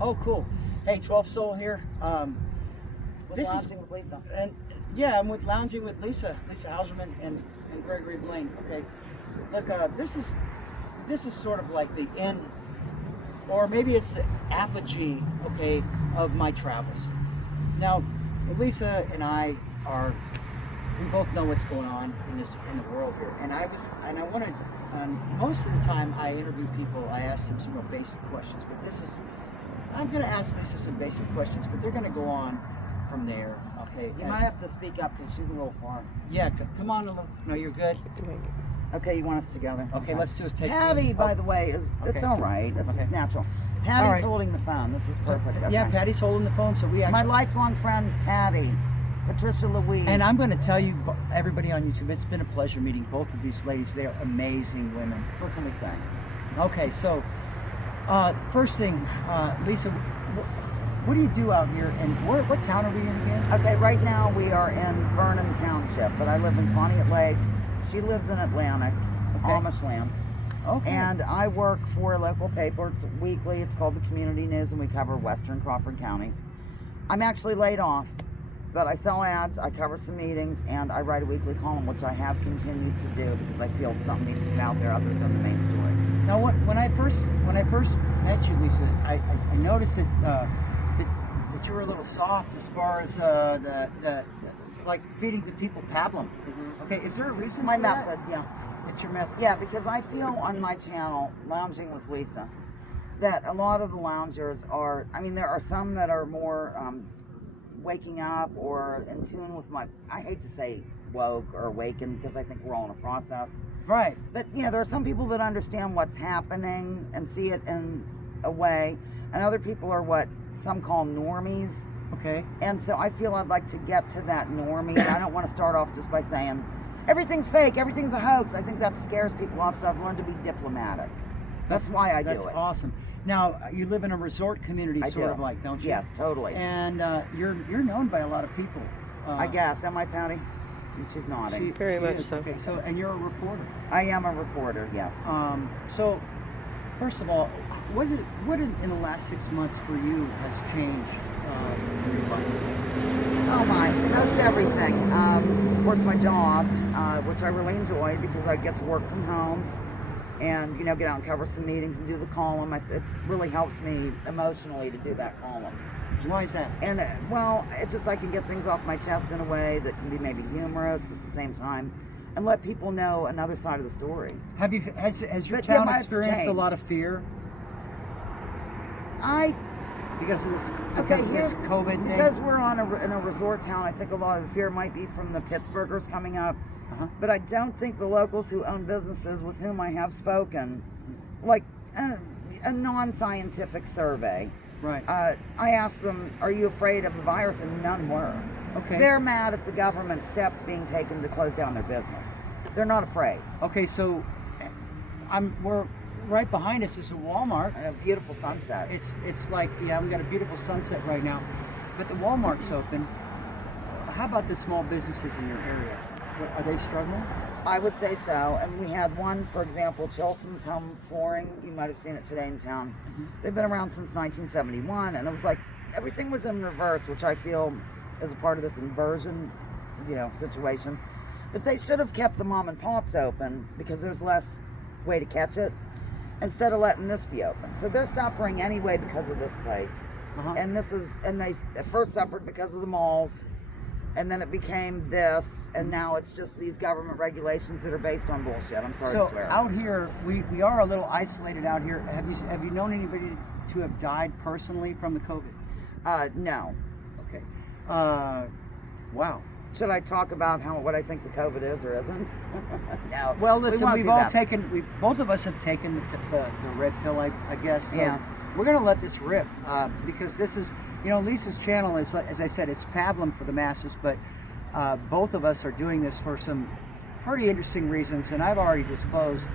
Oh, cool. Hey, 12 Soul here. This is Lounging with Lisa. and yeah, I'm with Lounging with Lisa Hauserman and Gregory Blaine. Okay, look, this is sort of like the end, or maybe it's the apogee, okay, of my travels. Now, Lisa and I are, we both know what's going on in the world here, and I wanted, most of the time I interview people, I ask them some more basic questions, but I'm going to ask Lisa some basic questions, but they're going to go on from there. Okay. You might have to speak up because she's a little far. Yeah, come on a little. No, you're good. Okay, you want us together? Okay, let's just take. Patty, two. by the way, is okay. it's all right. This Okay. is natural. Patty's right. holding the phone. This is perfect. Yeah, okay. Patty's holding the phone, so we actually. My lifelong friend, Patty, Patricia Louise. And I'm going to tell you, everybody on YouTube, it's been a pleasure meeting both of these ladies. They are amazing women. What can we say? Okay, so first thing, Lisa, what do you do out here, and what town are we in again? Okay, right now we are in Vernon Township, but I live in Pontiac Lake. She lives in Atlantic, Amish land. Okay. And I work for a local paper. It's weekly. It's called the Community News, and we cover Western Crawford County. I'm actually laid off, but I sell ads, I cover some meetings, and I write a weekly column, which I have continued to do because I feel something needs to be out there other than the main story. Now, when I first met you, Lisa, I noticed that you were a little soft as far as the like feeding the people pablum. Mm-hmm. Okay, is there a reason? My for that? method, yeah. It's your method. Yeah, because I feel on my channel, Lounging with Lisa, that a lot of the loungers are, I mean, there are some that are more waking up or in tune with I hate to say woke or awakened because I think we're all in a process. Right. But, there are some people that understand what's happening and see it in a way, and other people are what some call normies. Okay. And so I feel I'd like to get to that normie, and I don't want to start off just by saying, everything's fake, everything's a hoax. I think that scares people off, so I've learned to be diplomatic. That's why I do it. That's awesome. Now, you live in a resort community, I sort do. of like, don't you? Yes, totally. And you're known by a lot of people. I guess. Am I, Patty? And she's nodding. Very much is. so. Okay, so, and you're a reporter. I am a reporter, yes. So, first of all, what in the last 6 months for you has changed in your life? Oh my, most everything. Of course, my job, which I really enjoy because I get to work from home and, get out and cover some meetings and do the column. It really helps me emotionally to do that column. Why is that? And, it just, I can get things off my chest in a way that can be maybe humorous at the same time and let people know another side of the story. Has your But, town it's experienced a changed. lot of fear I because of this COVID thing? Because we're in a resort town, I think a lot of the fear might be from the Pittsburghers coming up. Uh-huh. But I don't think the locals who own businesses with whom I have spoken, like a non-scientific survey, Right. I asked them, are you afraid of the virus? And none were. Okay. They're mad at the government steps being taken to close down their business. They're not afraid. Okay, so we're right behind us is a Walmart. And a beautiful sunset. It's like, yeah, we got a beautiful sunset right now, but the Walmart's open. How about the small businesses in your area? Are they struggling? I would say so. And we had one, for example, Chilson's Home Flooring. You might have seen it today in town. Mm-hmm. They've been around since 1971, and it was like everything was in reverse, which I feel is a part of this inversion, situation. But they should have kept the mom and pops open because there's less way to catch it instead of letting this be open. So they're suffering anyway because of this place. Uh-huh. And they at first suffered because of the malls. And then it became this, and now it's just these government regulations that are based on bullshit. I'm sorry to swear. So out here, we are a little isolated out here. Have you known anybody to have died personally from the COVID? No. Okay. Wow. Should I talk about what I think the COVID is or isn't? No. Well, listen, won't we've do all that. taken. Both of us have taken the red pill, I guess. So Yeah. We're gonna let this rip because this is, Lisa's channel is, as I said, it's pablum for the masses, but both of us are doing this for some pretty interesting reasons, and I've already disclosed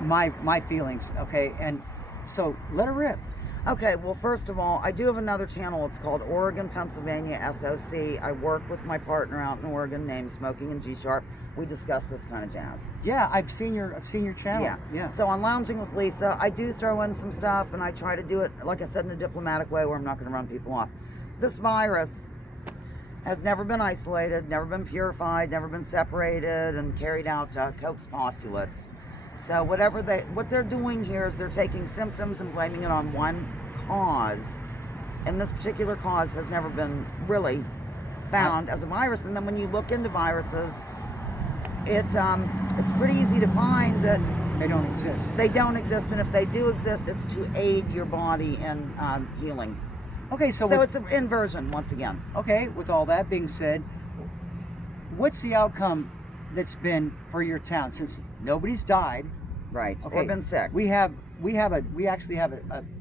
my feelings. Okay, and so let her rip. Okay, well, first of all, I do have another channel. It's called Oregon, Pennsylvania SOC. I work with my partner out in Oregon named Smoking and G Sharp. We discuss this kind of jazz. Yeah, I've seen your channel. Yeah. So on Lounging with Lisa, I do throw in some stuff, and I try to do it, like I said, in a diplomatic way where I'm not going to run people off. This virus has never been isolated, never been purified, never been separated and carried out Koch's postulates. So what they're doing here is they're taking symptoms and blaming it on one cause, and this particular cause has never been really found as a virus. And then when you look into viruses, it's pretty easy to find that They don't exist. they don't exist, and if they do exist, it's to aid your body in healing. Okay, so It's an inversion once again. okay, with all that being said, what's the outcome that's been for your town since nobody's died? Right. Okay, Or been sick. We actually have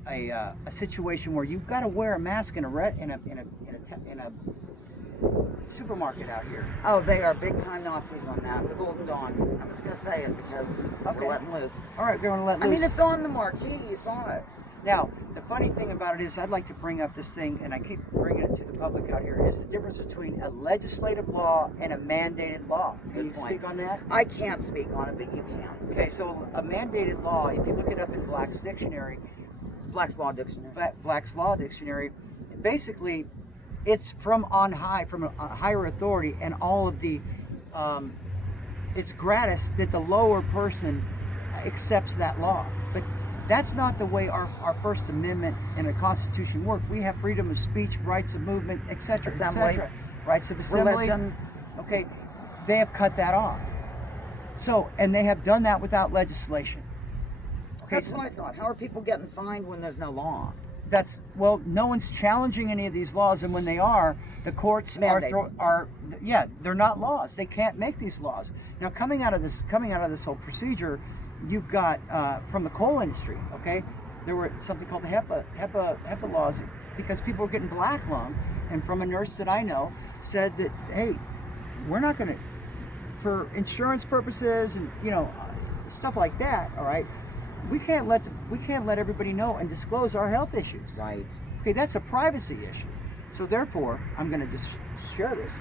a situation where you've got to wear a mask in a supermarket out here. Oh, they are big time Nazis on that. The Golden Dawn. I'm just gonna say it because Okay. we're letting loose. All right, we're going to let loose. I mean, it's on the marquee. You saw it. Now, the funny thing about it is, I'd like to bring up this thing, and I keep bringing it to the public out here, is the difference between a legislative law and a mandated law. Can you Good point. speak on that? I can't speak on it, but you can. Okay, so a mandated law, if you look it up in Black's Law Dictionary, basically, it's from on high, from a higher authority, and all of the, it's gratis that the lower person accepts that law. But that's not the way our First Amendment and the Constitution work. We have freedom of speech, rights of movement, etc., Assembly. etc. Rights of assembly. Religion. Okay, they have cut that off. So, and they have done that without legislation. Okay, That's so what I thought. How are people getting fined when there's no law? no one's challenging any of these laws, and when they are, the courts Mandates. they're not laws. They can't make these laws. Now, coming out of this whole procedure, you've got from the coal industry. Okay, there were something called the HEPA laws because people were getting black lung, and from a nurse that I know said that, hey, we're not going to, for insurance purposes and stuff like that. All right, we can't let everybody know and disclose our health issues. Right. Okay, that's a privacy issue. So therefore, I'm going to just share this.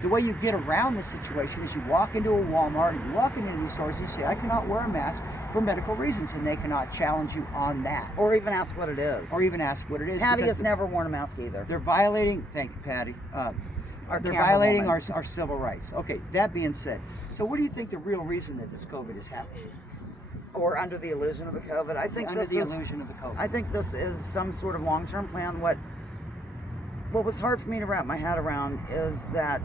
The way you get around this situation is you walk into a Walmart and you walk into these stores and you say, I cannot wear a mask for medical reasons, and they cannot challenge you on that. Or even ask what it is. Or even ask what it is. Patty because has never worn a mask either. they're violating, thank you, Patty. Our They're camera violating woman. our civil rights. Okay, that being said, so what do you think the real reason that this COVID is happening? Or under the illusion of the COVID. I think Under this the is. illusion of the COVID. I think this is some sort of long-term plan. What was hard for me to wrap my head around is that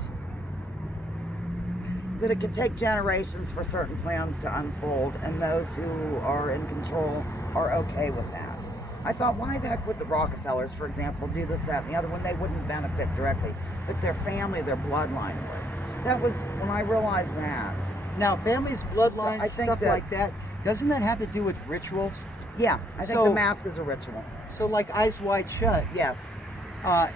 it could take generations for certain plans to unfold, and those who are in control are okay with that. I thought, why the heck would the Rockefellers, for example, do this, that, and the other when they wouldn't benefit directly, but their family, their bloodline would? That was when I realized that. Now, families, bloodlines, I think stuff that- like that, doesn't that have to do with rituals? Yeah, I think So- the mask is a ritual. So like Eyes Wide Shut, Yes.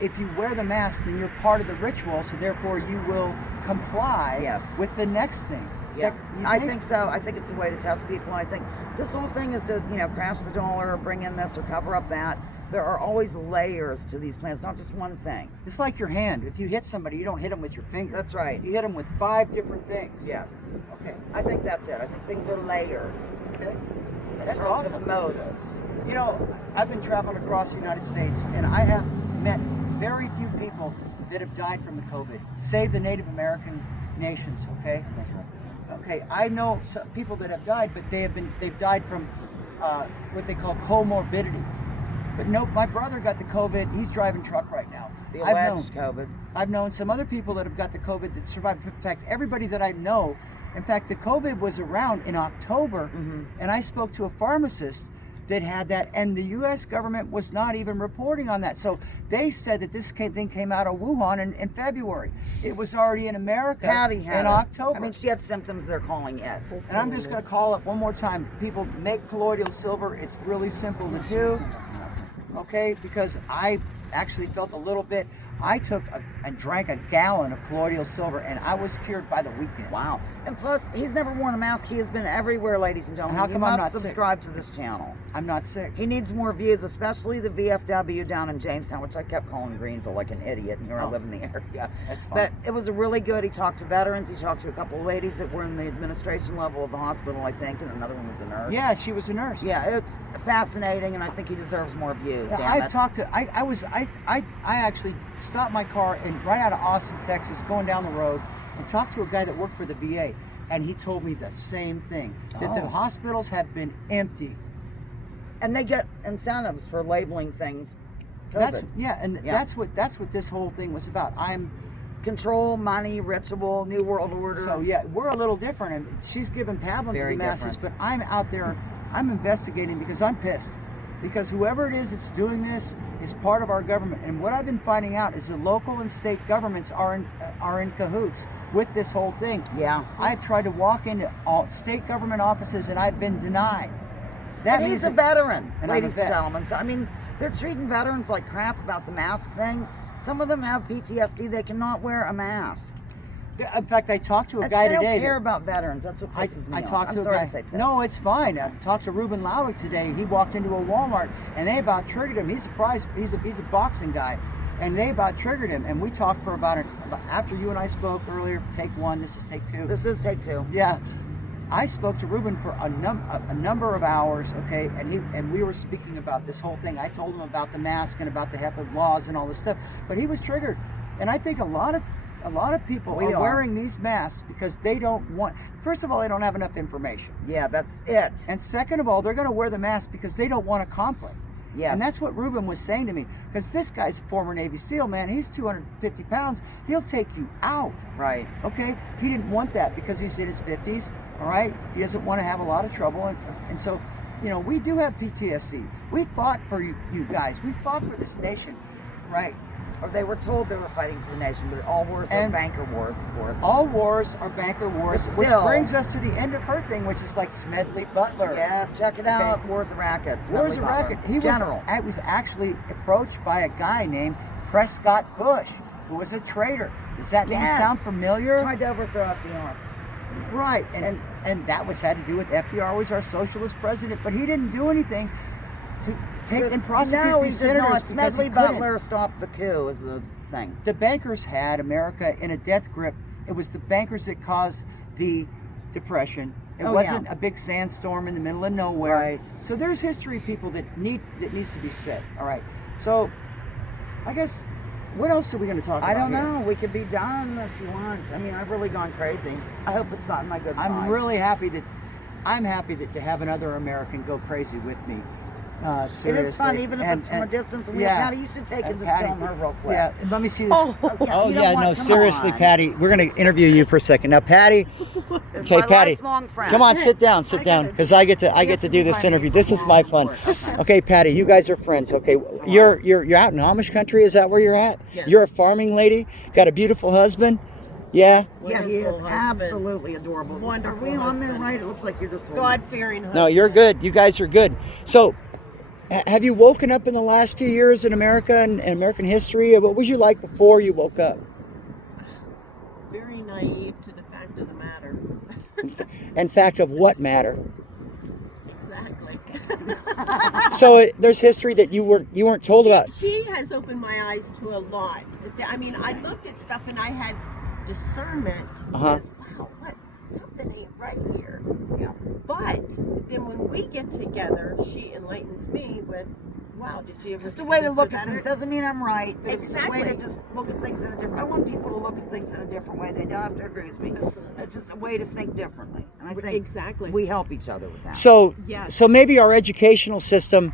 if you wear the mask, then you're part of the ritual, so therefore you will comply Yes. with the next thing. Yeah, You I think so. I think it's a way to test people. I think this whole thing is to, crash the dollar or bring in this or cover up that. There are always layers to these plans, not just one thing. It's like your hand. If you hit somebody, you don't hit them with your finger. That's right. You hit them with 5 different things. Yes. Okay. I think that's it. I think things are layered. Okay. In That's terms awesome. of motive. I've been traveling across the United States, and I have met very few people that have died from the COVID, save the Native American nations. Okay. Okay, I know some people that have died, but they've died from what they call comorbidity. But no, my brother got the COVID. He's driving truck right now. The alleged COVID. I've known some other people that have got the COVID that survived. In fact, everybody that I know, in fact, the COVID was around in October, and I spoke to a pharmacist that had that, and the U.S. government was not even reporting on that. So they said that this thing came out of Wuhan in February. It was already in America Patty had in it. October. I mean, she had symptoms they're calling it. And I'm just going to call it one more time. People, make colloidal silver. It's really simple to do. Okay, because I actually felt a little bit. I took and drank a gallon of colloidal silver, and I was cured by the weekend. Wow. And plus, he's never worn a mask. He has been everywhere, ladies and gentlemen. How come you I'm must not sick? subscribe to this channel. I'm not sick. He needs more views, especially the VFW down in Jamestown, which I kept calling Greenville like an idiot, and here I live in the area. That's fine. But it was a really good. He talked to veterans. He talked to a couple of ladies that were in the administration level of the hospital, I think, and another one was a nurse. Yeah, she was a nurse. Yeah, it's fascinating, and I think he deserves more views. Yeah, Damn I've it. talked to. I actually stopped my car and right out of Austin, Texas, going down the road, and talked to a guy that worked for the VA, and he told me the same thing, that the Oh. hospitals have been empty. And they get incentives for labeling things COVID. That's what this whole thing was about. Control, money, ritual, new world order. So yeah, we're a little different, and she's giving pablum to Very the masses, different. but I'm out there, I'm investigating because I'm pissed. Because whoever it is that's doing this is part of our government, and what I've been finding out is the local and state governments are in cahoots with this whole thing. Yeah. I've tried to walk into all state government offices and I've been denied. That And means he's a that- veteran, and I'm a ladies vet. and gentlemen. So, I mean, they're treating veterans like crap about the mask thing. Some of them have PTSD. They cannot wear a mask. In fact, I talked to a guy They don't today. care about veterans. That's what I pisses me off. talked to I'm a sorry guy. to say piss. No, it's fine. I talked to Ruben Lowick today. He walked into a Walmart and they about triggered him. He's surprised. He's a boxing guy, and they about triggered him. And we talked for about after you and I spoke earlier. Take one. This is take two. This is take two. Yeah, I spoke to Ruben for a number of hours. Okay, and we were speaking about this whole thing. I told him about the mask and about the HEPA laws and all this stuff. But he was triggered, and I think a lot of people are wearing these masks because they don't want. First of all, they don't have enough information. Yeah, that's it. And second of all, they're going to wear the mask because they don't want a conflict. Yes. And that's what Ruben was saying to me. Because this guy's a former Navy SEAL, man. He's 250 pounds. He'll take you out. Right. Okay? He didn't want that because he's in his 50s. All right? He doesn't want to have a lot of trouble. And so, you know, we do have PTSD. We fought for you guys. We fought for this nation. Right? Or they were told they were fighting for the nation, but all wars are And banker wars, of course. All wars are banker wars, But which still- brings us to the end of her thing, which is like Smedley Butler. Yes, check it out. Wars of Rackets. Wars Smedley of Butler. Racket. He General. was actually approached by a guy named Prescott Bush, who was a traitor. Does that name Yes. sound familiar? Tried to overthrow FDR. Right, and that had to do with FDR was our socialist president, but he didn't do anything to take and prosecute no, these he did not. senators because he Smedley couldn't. Butler stopped the coup is the thing. The bankers had America in a death grip. It was the bankers that caused the depression. It Oh, wasn't yeah. a big sandstorm in the middle of nowhere. Right. So there's history, people, that needs to be said. All right. So I guess what else are we going to talk about? I don't here? know. We could be done if you want. I mean, I've really gone crazy. I hope it's gotten my good side. I'm happy to have another American go crazy with me. It Seriously. is fun, even if it's from a distance. And Patty, you should take and just film her real quick. Yeah, let me see this. Oh, Oh you yeah, don't want- no, come seriously, on. Patty. We're gonna interview you for a second. Now, Patty. It's Okay, my Patty. lifelong friend. Come on, sit down, because I get to do this interview. This is my fun. Okay, Patty, you guys are friends. Okay, you're out in Amish country. Is that where you're at? Yeah. You're a farming lady. Got a beautiful husband. Yeah. Yeah, he is Wonderful husband. absolutely adorable. Wonderful Are we on there husband. right? It looks like you're just God-fearing husband. No, you're good. You guys are good. So, have you woken up in the last few years in America and American history? What was you like before you woke up? Very naive to the fact of the matter. In fact, of what matter? Exactly. So there's history that you weren't told about. She has opened my eyes to a lot. I mean, I looked at stuff and I had discernment. As, wow, what? Something ain't right here. Yeah. But then when we get together, she enlightens me with, wow, did you ever just a way to look at consider things. that? Doesn't mean I'm right, but it's a way to Exactly. just look at things in a different. I want people to look at things in a different way. They don't have to agree with me. Absolutely. It's just a way to think differently, and I think Exactly. we help each other with that. So, Yes. so maybe our educational system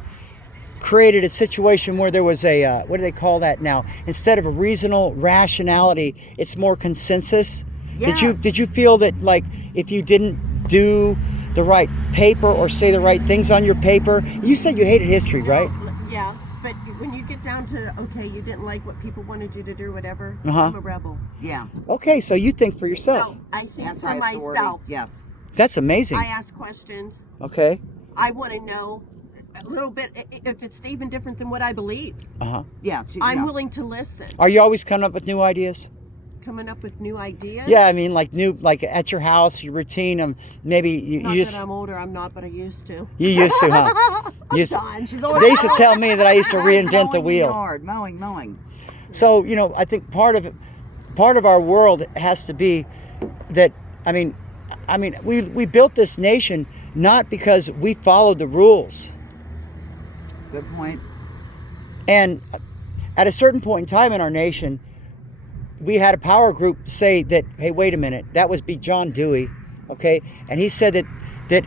created a situation where there was a what do they call that now? Instead of a reasonable rationality, it's more consensus. Yes. Did you feel that, like, if you didn't do the right paper or say the right things on your paper, you said you hated history, right? Yeah, but when you get down to, okay, you didn't like what people wanted you to do, whatever, Uh-huh. I'm a rebel. Yeah, Okay, so you think for yourself. So I think for anti-authority. myself. Yes. That's amazing. I ask questions. Okay. I want to know a little bit, if it's even different than what I believe, Uh-huh. Yeah, I'm willing to listen. Are you always coming up with new ideas? Coming up with new ideas. Yeah, I mean, like at your house, your routine. Maybe you Not just that I'm older, I'm not, but I used to. you used to, huh? You used to- Done. She's always they used to tell me that I used to reinvent the mowing the wheel. yard, mowing. So I think part of our world has to be that. I mean, we built this nation not because we followed the rules, Good point. and at a certain point in time in our nation, we had a power group say that, hey, wait a minute, that was John Dewey, okay, and he said that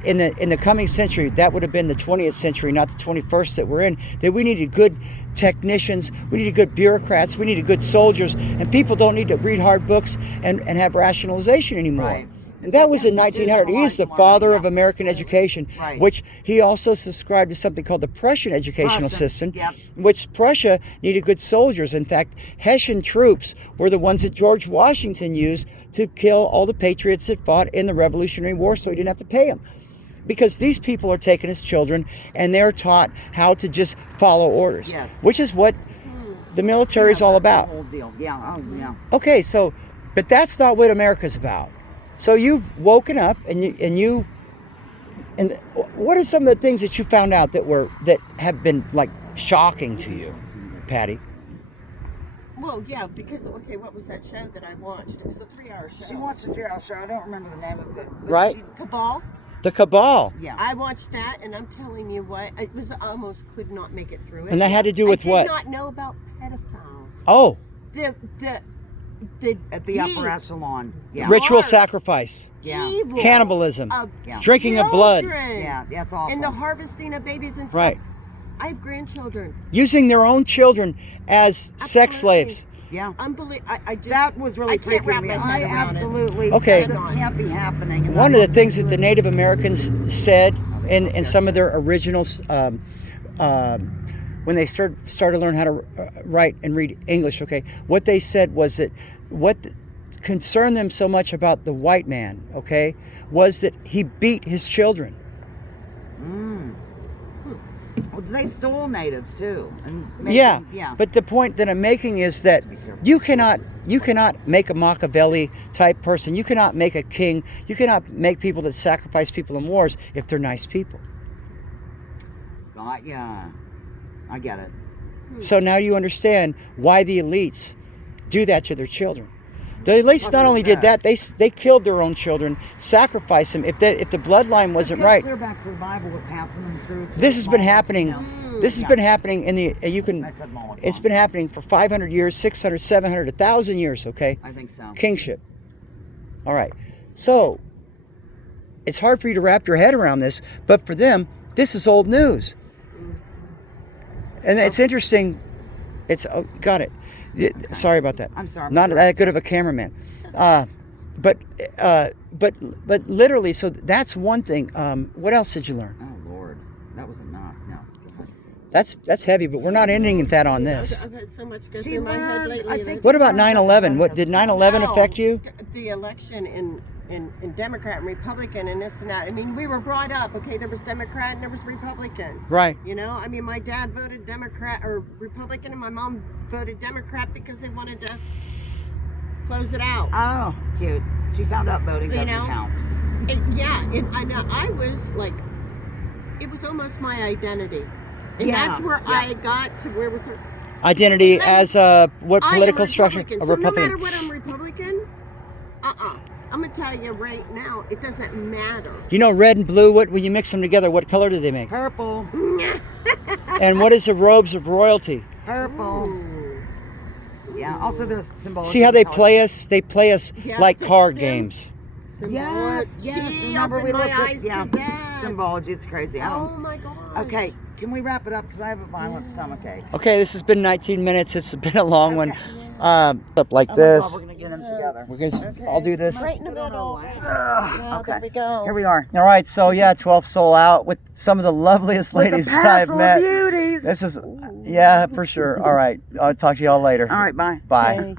in the coming century, that would have been the 20th century, not the 21st that we're in, that we needed good technicians, we needed good bureaucrats, we needed good soldiers, and people don't need to read hard books and have rationalization anymore. Right. And that was in 1900. He's the father of American education, Right. which he also subscribed to something called the Prussian educational Prussia, system, yep. which Prussia needed good soldiers. In fact, Hessian troops were the ones that George Washington used to kill all the patriots that fought in the Revolutionary War so he didn't have to pay them. Because these people are taken as children and they're taught how to just follow orders, Yes. which is what the military is all The about. whole deal. Yeah. Oh, yeah. Okay, so, but that's not what America's about. So you've woken up and what are some of the things that you found out that have been like shocking to you, Patty? Well, yeah, because, okay, what was that show that I watched? It was a 3-hour show. She watched a 3-hour show. I don't remember the name of it. but Right. Cabal. The Cabal. Yeah. I watched that, and I'm telling you what, I almost could not make it through it. And that had to do with I what? did not know about pedophiles. Oh, The At the deep, upper echelon. Yeah. ritual Hard. sacrifice, Yeah. evil cannibalism, of Yeah. drinking of blood, children, Yeah. That's awful. and the harvesting of babies and stuff. right? I have grandchildren. Using their own children as sex Absolutely. slaves. Yeah. Unbelievable. I just, That was really I can't freaking wrap me my out. head I around it. absolutely Okay. said this can't be happening. And One I'm of the things that the Native Americans said in some of their originals, when they started to learn how to write and read English, okay, what they said was that what concerned them so much about the white man, okay, was that he beat his children. Well, they stole natives too. And Yeah, yeah. but the point that I'm making is that you cannot make a Machiavelli type person. You cannot make a king. You cannot make people that sacrifice people in wars if they're nice people. Yeah. I get it. So now you understand why the elites do that to their children. The elites not only did that, they killed their own children, sacrificed them. If the bloodline wasn't Let's right, clear back to the Bible with passing them through. To this the has been small, happening. you know. This has been happening in the I said Moloch. It's been happening for 500 years, 600, 700, 1,000 years. Okay, I think so. kingship. All right, so it's hard for you to wrap your head around this, but for them, this is old news. And it's interesting. Got it. Sorry about that. I'm sorry. Not that good of a cameraman. But literally, so that's one thing. What else did you learn? Oh Lord, that was enough. No. That's heavy, but we're not ending that on this. I've had so much go She through my head learned, lately. I think- What about 9/11? What did 9/11 No, affect you? The election in Democrat and Republican and this and that. I mean, we were brought up, okay, there was Democrat and there was Republican. Right. You know, I mean, my dad voted Democrat or Republican and my mom voted Democrat because they wanted to close it out. Oh, cute. She found out voting You doesn't know? count. And yeah, and I was like, it was almost my identity. And Yeah, that's where yeah. I got to where with her. Identity as what I am political structure? Republican. A So no Republican. matter what I'm Republican, I'm gonna tell you right now, it doesn't matter. You know, red and blue. When you mix them together, what color do they make? Purple. And what is the robes of royalty? Purple. Yeah. Also, there's symbology. See how they play us? They play us Yeah, like the card sim- games. Yes. Yes. She Remember we opened looked my at eyes to that. symbology. It's crazy. I Oh don't. my gosh. Okay. Can we wrap it up? Because I have a violent stomach ache. Okay, this has been 19 minutes. It's been a long one. Up like Oh my this. God, we're gonna get them together. We're gonna. I'll do this. Right in the middle. Okay. There we go. Here we are. All right. So yeah, 12th Soul out with some of the loveliest With ladies the that I've Passel met. beauties. This is, yeah, for sure. All right. I'll talk to y'all later. All right. Bye. Bye. Okay.